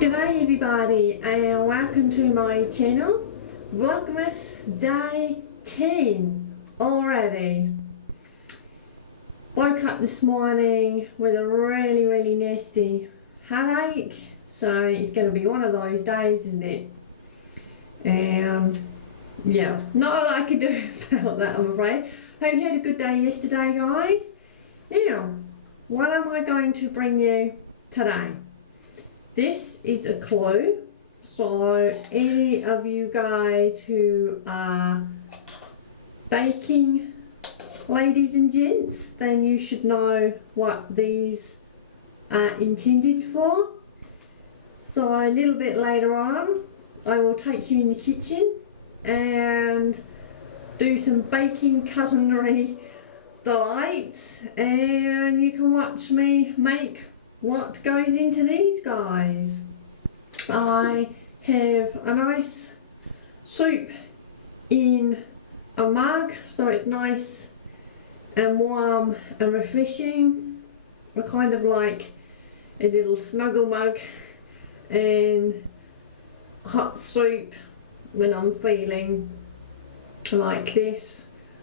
G'day everybody and welcome to my channel. Vlogmas day 10 already. Woke up this morning with a really nasty headache, so it's going to be one of those days, isn't it? Yeah, not a lot I can do about that, I'm afraid. Hope you had a good day yesterday, guys. Now, what am I going to bring you today? This is a clue, so any of you guys who are baking ladies and gents, then you should know what these are intended for. So a little bit later on I will take you in the kitchen and do some baking culinary delights, and you can watch me make what goes into these guys. I have a nice soup in a mug, so it's nice and warm and refreshing. I kind of like a little snuggle mug and hot soup when I'm feeling like this.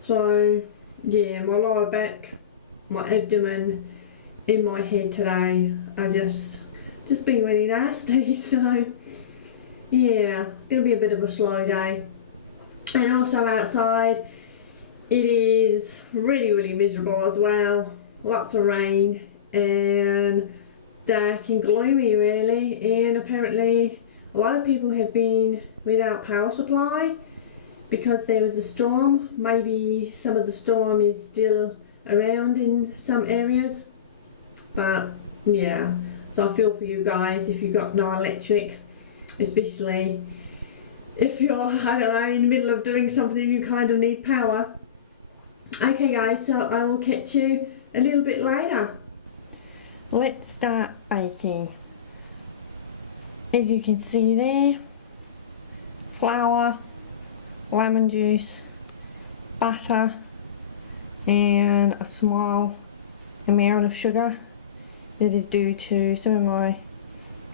So yeah, my lower back, my abdomen, in my head today are just being really nasty, so yeah, it's going to be a bit of a slow day. And also outside it is really miserable as well, lots of rain and dark and gloomy really, and apparently a lot of people have been without power supply because there was a storm. Maybe some of the storm is still around in some areas. But yeah, so I feel for you guys if you've got no electric, especially if you're, I don't know, in the middle of doing something you kind of need power. Okay guys, so I will catch you a little bit later. Let's start baking. As you can see there, flour, lemon juice, butter and a small amount of sugar. It is due to some of my,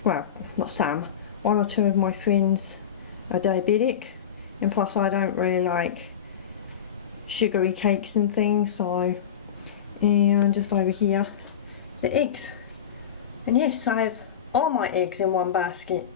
well, not some, one or two of my friends are diabetic, and plus I don't really like sugary cakes and things, so, and just over here, the eggs. And yes, I have all my eggs in one basket.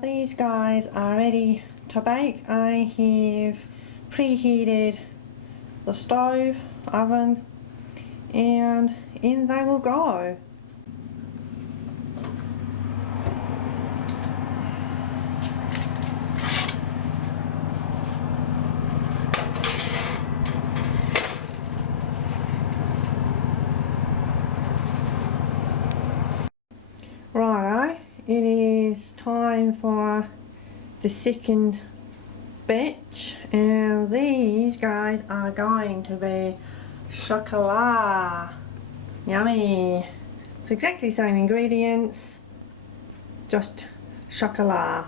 These guys are ready to bake. I have preheated the stove, oven, and in they will go. Righto, it is is time for the second batch, and these guys are going to be chocolat. Yummy. It's exactly the same ingredients, just chocolat.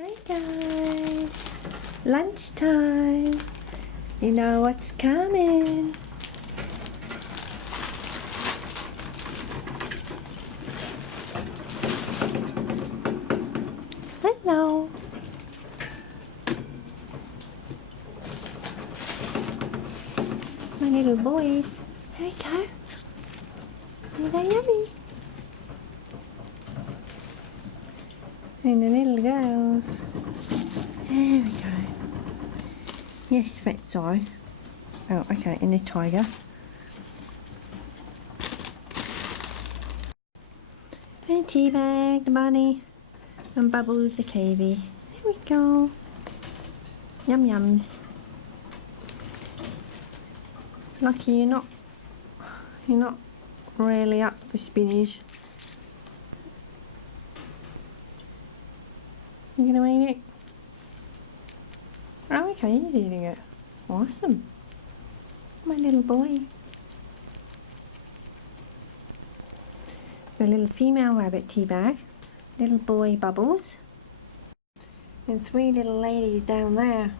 Hi guys, lunchtime. You know what's coming. Hello. My little boys. Here we go. Are they yummy? And the little girls. There we go. Yes, Fatso. Oh, okay, and the tiger. And Teabag, the bunny. And Bubbles, the cavie. There we go. Yum yums. Lucky you're not really up for spinach. You gonna eat it? Oh, okay, he's eating it. Awesome. My little boy. The little female rabbit Teabag. Little boy Bubbles. And 3 little ladies down there.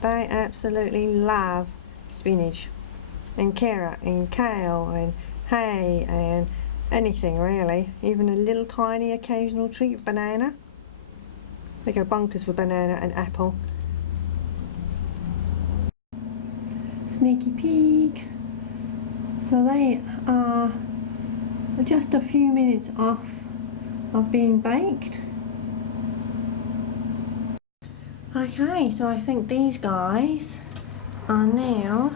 They absolutely love spinach. And carrot and kale and hay and anything really. Even a little tiny occasional treat of banana. They go bonkers for banana and apple. Sneaky peek. So they are just a few minutes off of being baked. Okay, so I think these guys are now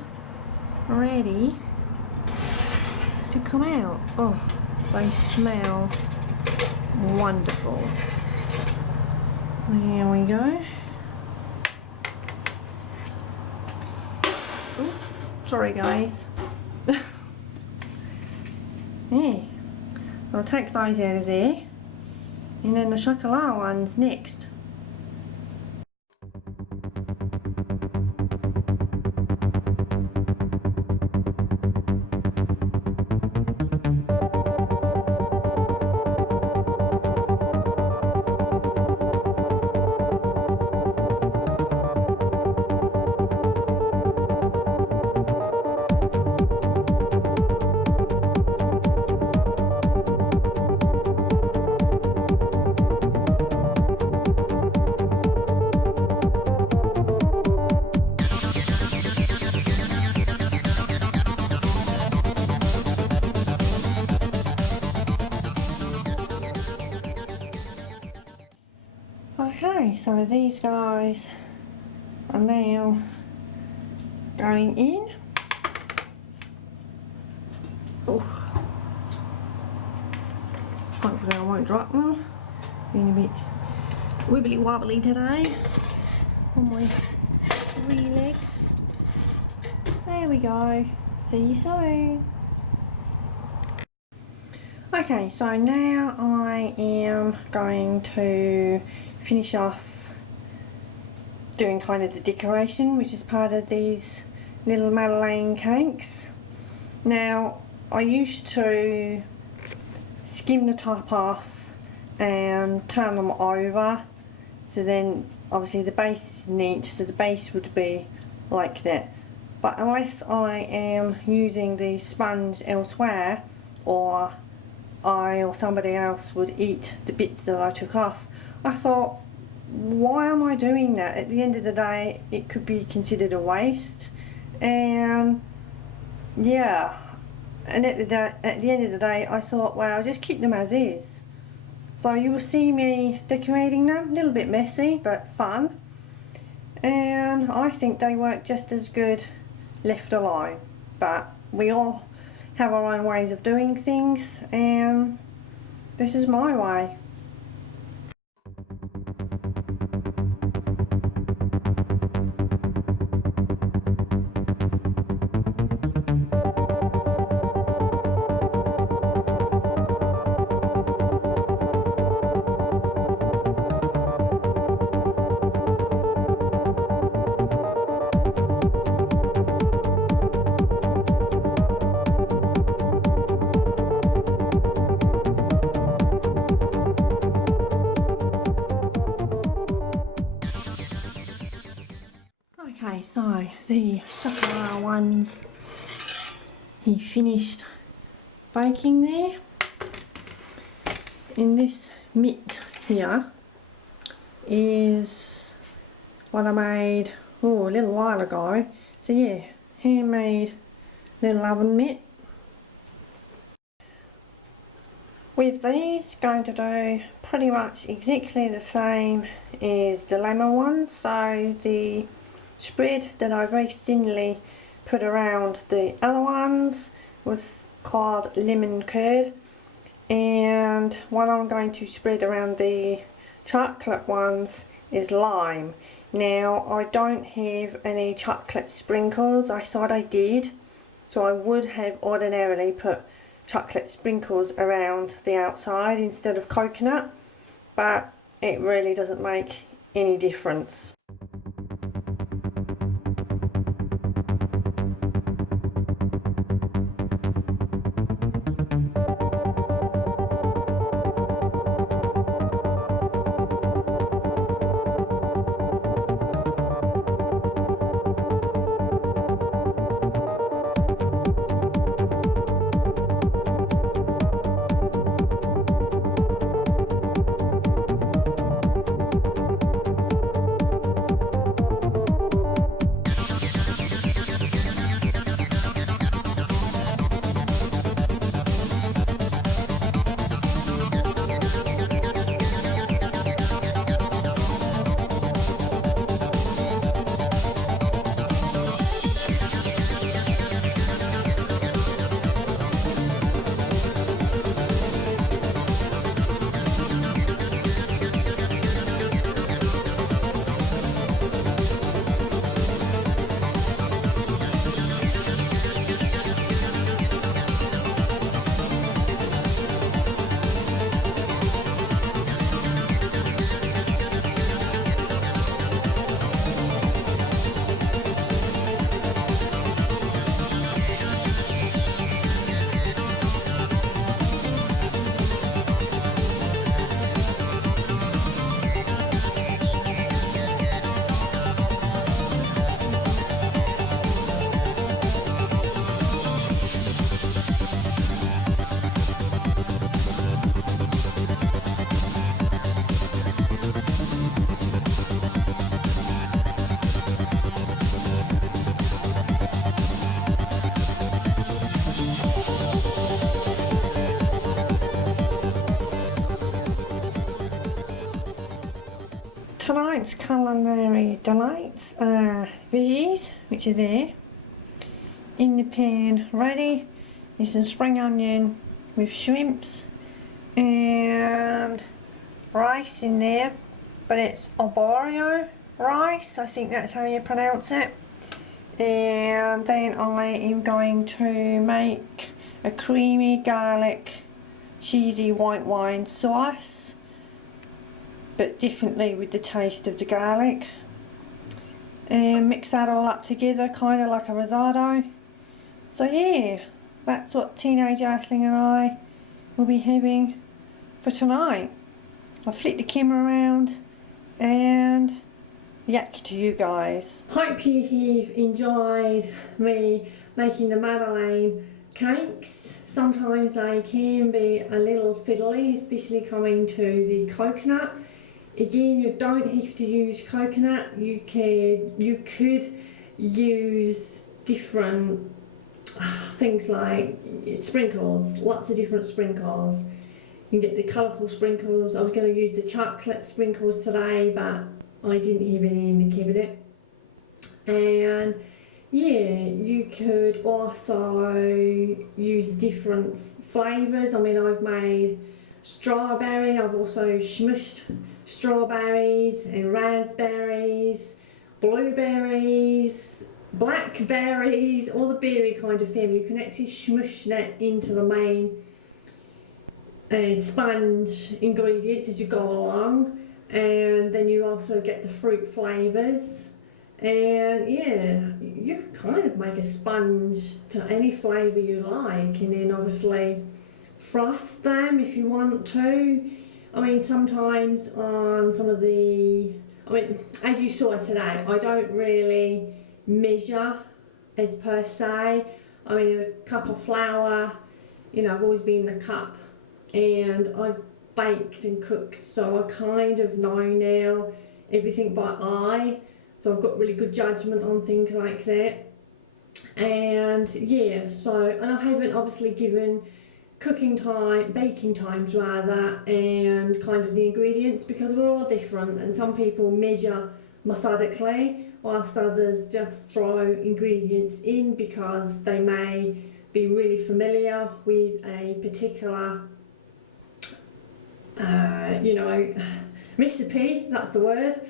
ready to come out. Oh, they smell wonderful. There we go. Ooh, sorry guys. Yeah, I'll take those out of there, and then the chocolat one's next. Okay, so these guys are now going in. Oh, hopefully I won't drop them. Being a bit wibbly wobbly today on my 3 legs. There we go. See you soon. Okay, so now I am going to finish off doing kind of the decoration, which is part of these little Madeleine cakes. Now, I used to skim the top off and turn them over, so then obviously the base is neat, so the base would be like that. But unless I am using the sponge elsewhere, or I or somebody else would eat the bits that I took off, I thought, why am I doing that? At the end of the day, it could be considered a waste. And yeah, And at the end of the day, I thought, well, just keep them as is. So you will see me decorating them, a little bit messy, but fun. And I think they work just as good left alone. But we all have our own ways of doing things, and this is my way. Okay, so the chocolate ones, he finished baking there. In this mitt here is what I made a little while ago. So yeah, handmade little oven mitt. With these, going to do pretty much exactly the same as the lemon ones. So the spread that I very thinly put around the other ones was called lemon curd, and what I'm going to spread around the chocolate ones is lime. Now I don't have any chocolate sprinkles. I thought I did, so I would have ordinarily put chocolate sprinkles around the outside instead of coconut, but it really doesn't make any difference. Tonight's culinary delights are veggies, which are there in the pan ready. There's some spring onion with shrimps and rice in there, but it's arborio rice, I think that's how you pronounce it. And then I am going to make a creamy garlic cheesy white wine sauce, but differently with the taste of the garlic, and mix that all up together, kind of like a risotto. So yeah, that's what teenage Earthling and I will be having for tonight. I'll flip the camera around and yak to you guys. Hope you have enjoyed me making the Madeleine cakes. Sometimes they can be a little fiddly, especially coming to the coconut. Again, you don't have to use coconut. You could use different things like sprinkles, lots of different sprinkles. You can get the colourful sprinkles. I was going to use the chocolate sprinkles today, but I didn't have any in the cabinet. And yeah, you could also use different flavours. I mean, I've made strawberry, I've also smushed strawberries and raspberries, blueberries, blackberries, all the berry kind of family. You can actually smush that into the main sponge ingredients as you go along, and then you also get the fruit flavours. And yeah, you can kind of make a sponge to any flavour you like, and then obviously frost them if you want to. I mean, sometimes on some of the, I mean, as you saw today, I don't really measure as per se. I mean, a cup of flour, you know, I've always been the cup, and I've baked and cooked, so I kind of know now everything by eye. So I've got really good judgment on things like that. And yeah, so, and I haven't obviously given cooking time, baking times rather, and kind of the ingredients, because we're all different, and some people measure methodically whilst others just throw ingredients in because they may be really familiar with a particular you know, recipe, that's the word.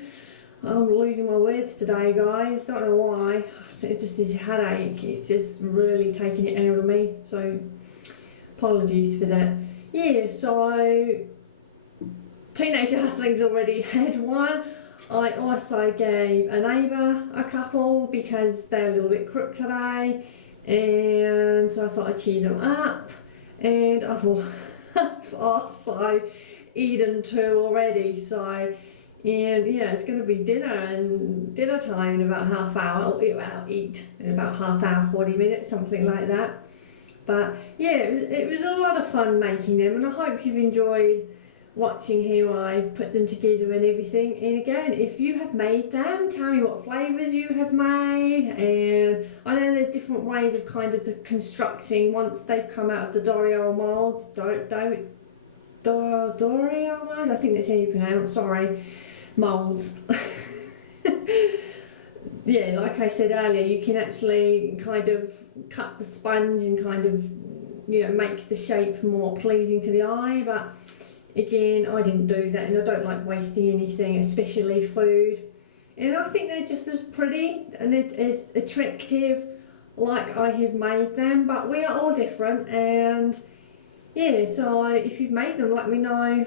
I'm losing my words today, guys, don't know why. It's just this headache, it's just really taking it out of me, so apologies for that. Yeah, so Teenage Earthlings already had one. I also gave a neighbour a couple because they're a little bit crook today, and so I thought I'd cheer them up. And I've also eaten two already, so, and yeah, it's going to be dinner time in about half hour. I'll eat in about half hour, 40 minutes, something like that. But yeah, it was a lot of fun making them, and I hope you've enjoyed watching how I've put them together and everything. And again, if you have made them, tell me what flavours you have made. And I know there's different ways of kind of constructing once they've come out of the Doreo moulds. Doreo moulds? I think that's how you pronounce, sorry. Moulds. Yeah, like I said earlier, you can actually kind of cut the sponge and kind of, you know, make the shape more pleasing to the eye, but again, I didn't do that, and I don't like wasting anything, especially food. And I think they're just as pretty and as attractive like I have made them, but we are all different. And yeah, so if you've made them, let me know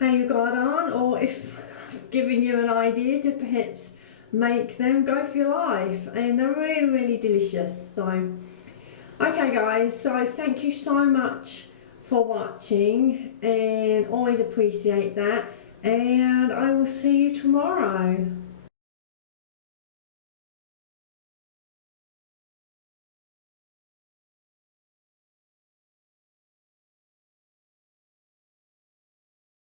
how you got on, or if I've given you an idea to perhaps make them, go for your life. And they're really, really delicious. So okay guys, so thank you so much for watching, and always appreciate that, and I will see you tomorrow.